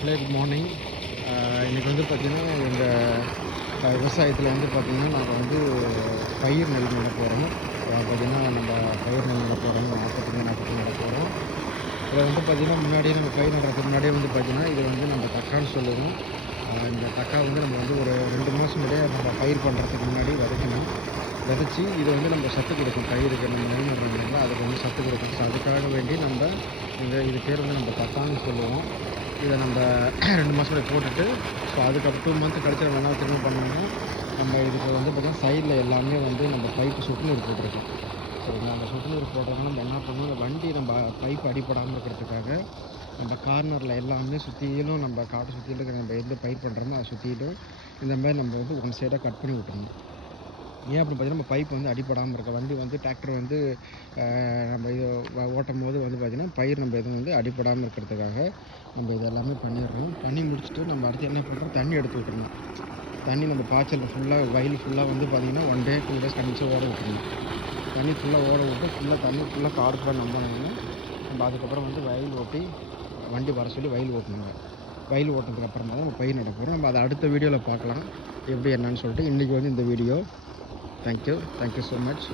மக்களே, good morning. இன்றைக்கி வந்து பார்த்திங்கன்னா எங்கள் விவசாயத்தில் வந்து பார்த்திங்கன்னா நாங்கள் வந்து பயிர் நெல் நட போகிறோம். பார்த்திங்கன்னா நம்ம பயிர் நெல் நட போகிறோம், நாற்று நட போகிறோம். இதில் வந்து பார்த்திங்கன்னா முன்னாடியே நம்ம பயிர் நடுறதுக்கு முன்னாடியே வந்து பார்த்திங்கன்னா இது வந்து நம்ம தக்கான்னு சொல்லுவோம். இந்த தக்கா வந்து நம்ம வந்து ஒரு 2 மாதம் முன்னாடியே நம்ம பயிர் பண்ணுறதுக்கு முன்னாடி விதைச்சி இது வந்து நம்ம சத்து கொடுக்கும். பயிருக்கு நம்ம நெல் நடுறோம், அதுக்கு வந்து சத்து கொடுக்கும். ஸோ அதுக்காக வேண்டி நம்ம இது பேர் வந்து நம்ம தக்கான்னு சொல்லுவோம். இதை நம்ம 2 மாதம் முன்னாடி போட்டுட்டு, ஸோ அதுக்கப்புறம் 2 மந்த் கழிச்சு நம்ம என்ன திரும்ப பண்ணோம்னா, நம்ம இதுக்கு வந்து பார்த்திங்கன்னா சைடில் எல்லாமே வந்து நம்ம பைப்பு சொட்டு நீர் போட்டிருக்கோம். சரிங்களா? அந்த சொட்டு நீர் போடுறதுனால நம்ம என்ன பண்ணணும், இந்த வண்டி நம்ம பைப்பு அடிப்படாமல் இருக்கிறதுக்காக நம்ம கார்னரில் எல்லாமே சுற்றிலும் நம்ம காட்டை சுற்றிலும் இருக்கிற நம்ம எந்த பயிர் பண்ணுறோமோ அதை சுற்றிலும் இந்த மாதிரி நம்ம வந்து ஒன் சைடாக கட் பண்ணி விட்டுறணும். ஏன் அப்படின்னு பார்த்தீங்கன்னா, நம்ம பைப் வந்து அடிப்படாமல் இருக்க வண்டி வந்து டிராக்டர் வந்து நம்ம இது ஓட்டும் போது வந்து பார்த்திங்கன்னா பயிர் நம்ம எதுவும் வந்து அடிப்படாமல் இருக்கிறதுக்காக நம்ம இது எல்லாமே பண்ணிடுறோம். பண்ணி முடிச்சுட்டு நம்ம அடுத்து என்ன பண்ணுறோம், தண்ணி எடுத்து விட்டுறணும். தண்ணி நம்ம பாய்ச்சல் ஃபுல்லாக வயல் ஃபுல்லாக வந்து பார்த்திங்கன்னா 1 டே 2 டேஸ் கண்டிப்பாக ஓட விட்டுறணும். தண்ணி ஃபுல்லாக ஓட விட்டு தண்ணி ஃபுல்லாக கவர் பண்ணி நம்பினோம்னா நம்ம அதுக்கப்புறம் வந்து வயல் ஓட்டி வண்டி வர சொல்லி வயல் ஓட்டணுங்க. வயல் ஓட்டினதுக்கப்புறமா தான் நம்ம பயிர் நட போகிறோம். நம்ம அதை அடுத்த வீடியோவில் பார்க்கலாம் எப்படி என்னன்னு சொல்லிட்டு. இன்றைக்கி வந்து இந்த வீடியோ. Thank you so much.